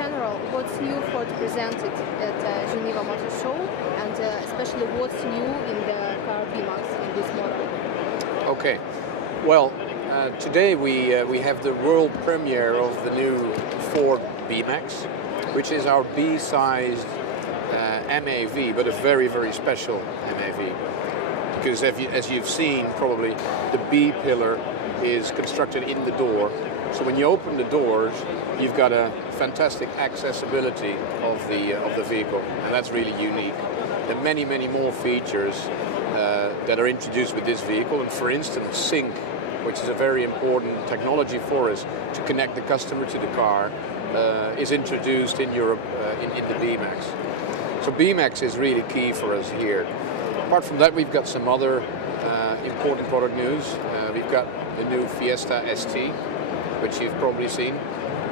general, what's new Ford presented at Geneva Auto Show, and especially what's new in the car B-Max in this model? Okay, well, today we have the world premiere of the new Ford B-Max, which is our B-sized MAV, but a very, very special MAV. Because as you've seen, probably the B pillar is constructed in the door. So when you open the doors, you've got a fantastic accessibility of the vehicle, and that's really unique. There are many, many more features that are introduced with this vehicle, and for instance, Sync, which is a very important technology for us to connect the customer to the car, is introduced in Europe in the B-Max. So B-Max is really key for us here. Apart from that, we've got some other important product news. We've got the new Fiesta ST, which you've probably seen.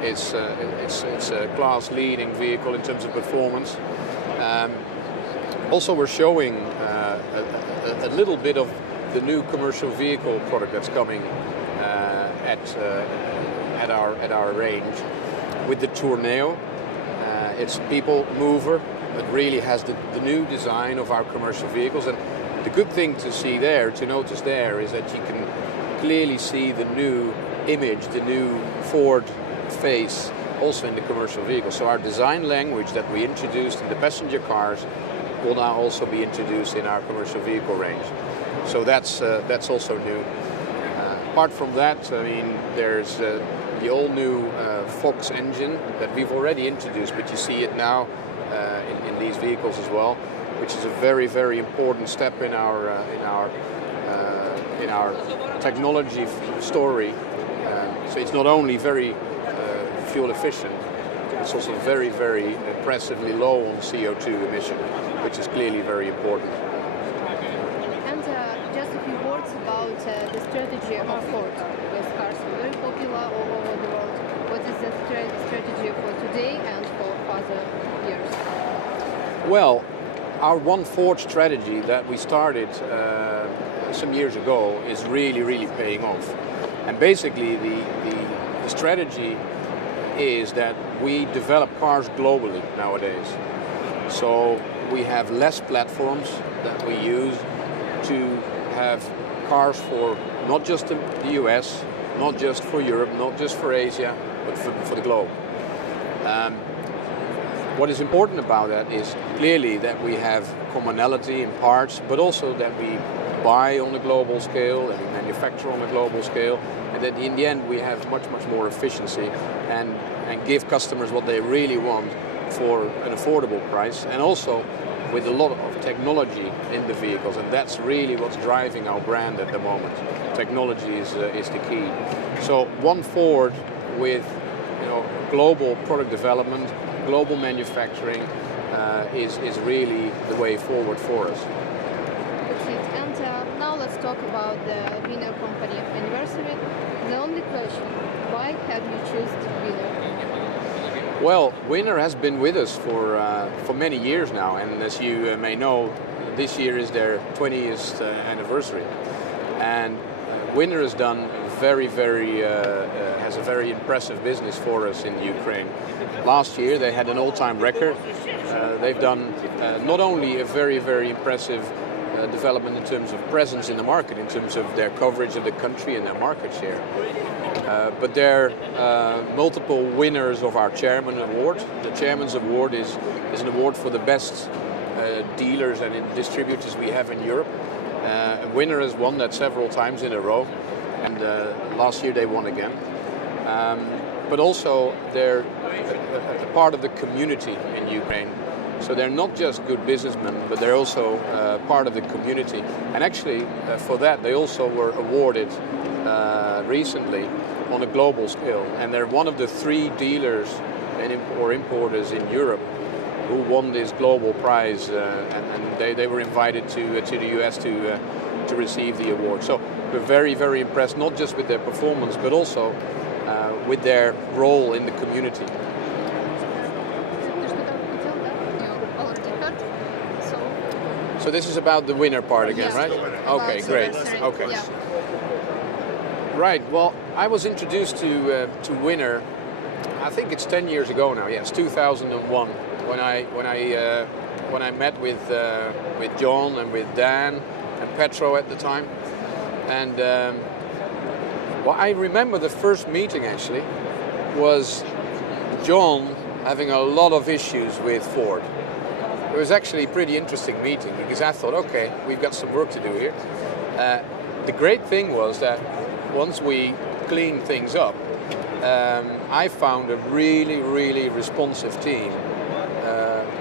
It's a class-leading vehicle in terms of performance. Also, we're showing a little bit of the new commercial vehicle product that's coming at our range with the Tourneo. It's a people mover. It really has the new design of our commercial vehicles, and the good thing to notice there is that you can clearly see the new image, the new Ford face also in the commercial vehicle. So our design language that we introduced in the passenger cars will now also be introduced in our commercial vehicle range. So that's also new. Apart from that, I mean, there's the all new Fox engine that we've already introduced, but you see it now in these vehicles as well, which is a very, very important step in our technology story. So it's not only very fuel efficient, it's also very, very impressively low on CO2 emission, which is clearly very important. And just a few words about the strategy of Ford. These cars are very popular all over the world. What is the strategy for today and for further years? Well, our One Ford strategy that we started some years ago is really, really paying off. And basically the strategy is that we develop cars globally nowadays. So we have less platforms that we use to have cars for not just the US, not just for Europe, not just for Asia, but for the globe. What is important about that is clearly that we have commonality in parts, but also that we buy on a global scale and we manufacture on a global scale, and that in the end we have much more efficiency and give customers what they really want for an affordable price, and also with a lot of technology in the vehicles, and that's really what's driving our brand at the moment. Technology is the key. So One Ford with global product development, global manufacturing is really the way forward for us. That's it. And now let's talk about the Winner Company anniversary. The only question, why have you chosen Winner? Well, Winner has been with us for many years now, and as you may know, this year is their 20th anniversary. And Winner has done has a very impressive business for us in Ukraine. Last year they had an all-time record. They've done not only a very impressive development in terms of presence in the market, in terms of their coverage of the country and their market share, but they're multiple winners of our Chairman Award. The Chairman's Award is an award for the best dealers and distributors we have in Europe. Winner has won that several times in a row, and last year they won again. But also they're a part of the community in Ukraine. So they're not just good businessmen, but they're also part of the community. And actually, for that, they also were awarded recently on a global scale. And they're one of the 3 dealers or importers in Europe who won this global prize, and they were invited to the US to receive the award. So we're very impressed, not just with their performance, but also with their role in the community. So this is about the winner part again, right? Okay, great. Okay. Right. Well, I was introduced to Winner I think it's 10 years ago now. Yes, 2001 when I met with John and with Dan and Petro at the time, and well, I remember the first meeting actually was John having a lot of issues with Ford. It was actually a pretty interesting meeting because I thought, okay, we've got some work to do here. The great thing was that once we cleaned things up, I found a really, really responsive team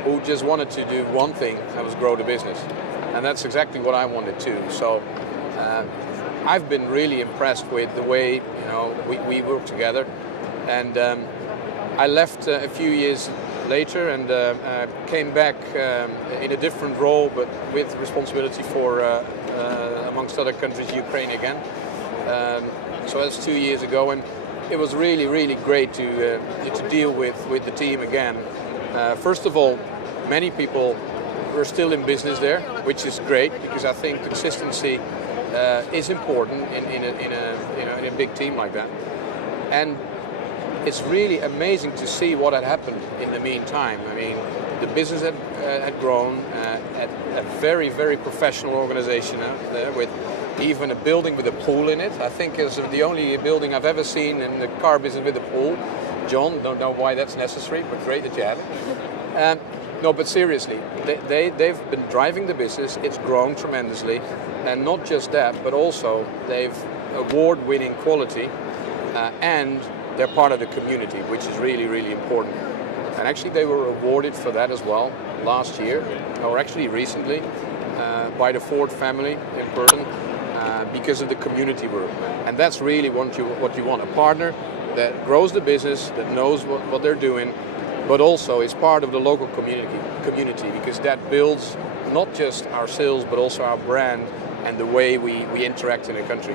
who just wanted to do one thing, that was grow the business. And that's exactly what I wanted too. So I've been really impressed with the way we work together. And I left a few years later and came back in a different role, but with responsibility for, amongst other countries, Ukraine again. So that's 2 years ago, and it was really, really great to deal with the team again. First of all, many people were still in business there, which is great because I think consistency is important in a big team like that. And it's really amazing to see what had happened in the meantime. I mean, the business had grown at a very, very professional organization out there with even a building with a pool in it. I think it's the only building I've ever seen in the car business with a pool. John, don't know why that's necessary, but great that you have it. No, but seriously, they've been driving the business. It's grown tremendously. And not just that, but also they've award-winning quality and they're part of the community, which is really, really important. And actually they were awarded for that as well last year, or actually recently, by the Ford family in person because of the community work. And that's really what you want, a partner that grows the business, that knows what they're doing, but also is part of the local community because that builds not just our sales, but also our brand and the way we interact in the country.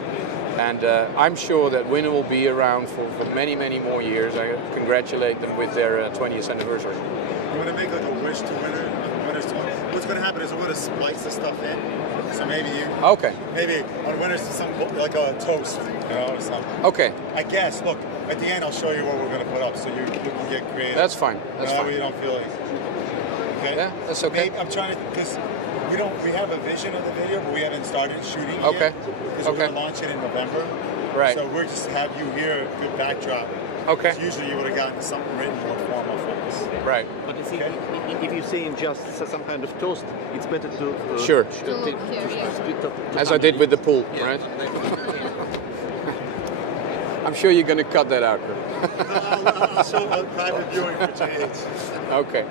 And I'm sure that Winner will be around for many, many more years. I congratulate them with their 20th anniversary. You want to make like a wish to Winner? What's going to happen is we're going to splice the stuff in. So maybe maybe on Winners some like a toast, or something. Okay. I guess. Look, at the end I'll show you what we're going to put up, so you can get creative. That's fine. That's fine. You don't feel like. Okay. Yeah, that's okay. Maybe, I'm trying to because we have a vision of the video, but we haven't started shooting yet. Okay. Because we're going to launch it in November. Right. So we're just have you here, a good backdrop. Okay. Usually you would have gotten something written more formal for this. Right. But you see, if you say in just some kind of toast, it's better to sure. split up. As I did with the pool, right? I'm sure you're going to cut that out. I'll show a private viewing for JH. Okay.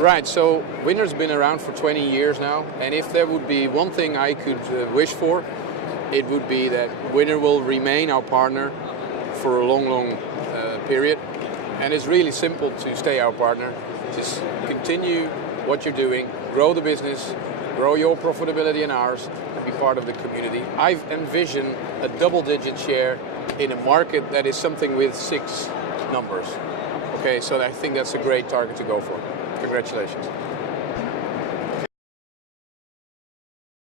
Right, so Winner's been around for 20 years now, and if there would be one thing I could wish for, it would be that Winner will remain our partner for a long, long period. And it's really simple to stay our partner. Just continue what you're doing, grow the business, grow your profitability and ours, and be part of the community. I've envisioned a double-digit share in a market that is something with 6 numbers. Okay, so I think that's a great target to go for. Congratulations.